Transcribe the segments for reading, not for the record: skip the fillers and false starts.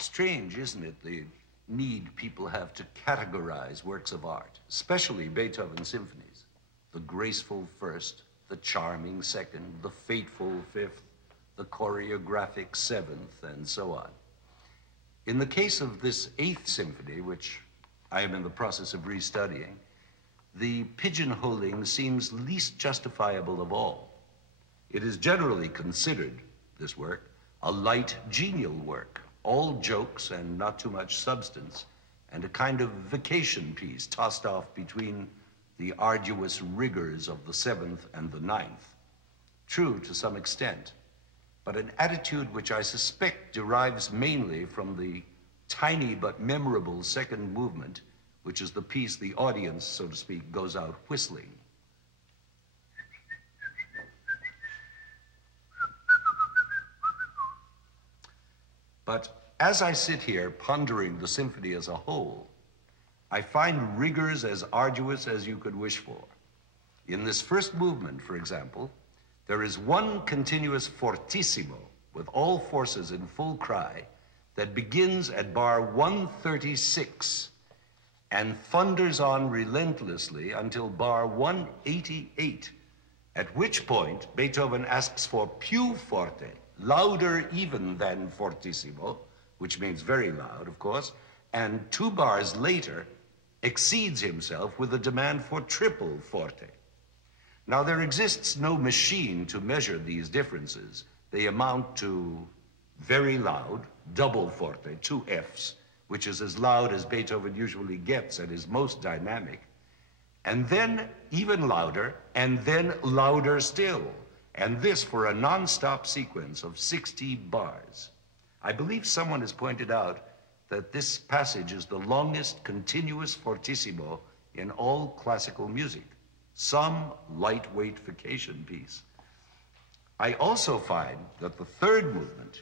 Strange, isn't it, the need people have to categorize works of art, especially Beethoven symphonies. The graceful first, the charming second, the fateful fifth, the choreographic seventh, and so on. In the case of this Eighth Symphony, which I am in the process of restudying, the pigeonholing seems least justifiable of all. It is generally considered, this work, a light, genial work, all jokes and not too much substance, and a kind of vacation piece tossed off between the arduous rigors of the seventh and the ninth. True to some extent, but an attitude which I suspect derives mainly from the tiny but memorable second movement, which is the piece the audience, so to speak, goes out whistling. But as I sit here pondering the symphony as a whole, I find rigors as arduous as you could wish for. In this first movement, for example, there is one continuous fortissimo with all forces in full cry that begins at bar 136 and thunders on relentlessly until bar 188, at which point Beethoven asks for più forte, louder even than fortissimo, which means very loud, of course, and 2 bars later exceeds himself with a demand for triple forte. Now, there exists no machine to measure these differences. They amount to very loud, double forte, 2 Fs, which is as loud as Beethoven usually gets at his most dynamic, and then even louder, and then louder still, and this for a non-stop sequence of 60 bars. I believe someone has pointed out that this passage is the longest continuous fortissimo in all classical music, some lightweight vacation piece. I also find that the third movement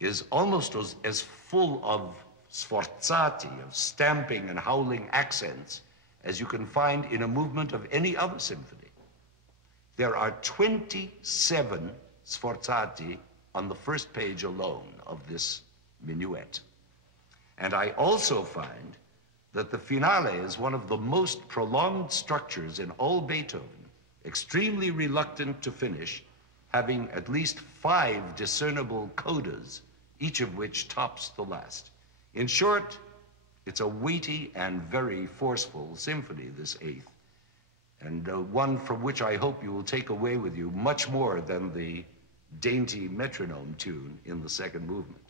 is almost as full of sforzati, of stamping and howling accents, as you can find in a movement of any other symphony. There are 27 sforzati on the first page alone of this minuet. And I also find that the finale is one of the most prolonged structures in all Beethoven, extremely reluctant to finish, having at least 5 discernible codas, each of which tops the last. In short, it's a weighty and very forceful symphony, this Eighth, and one from which I hope you will take away with you much more than the dainty metronome tune in the second movement.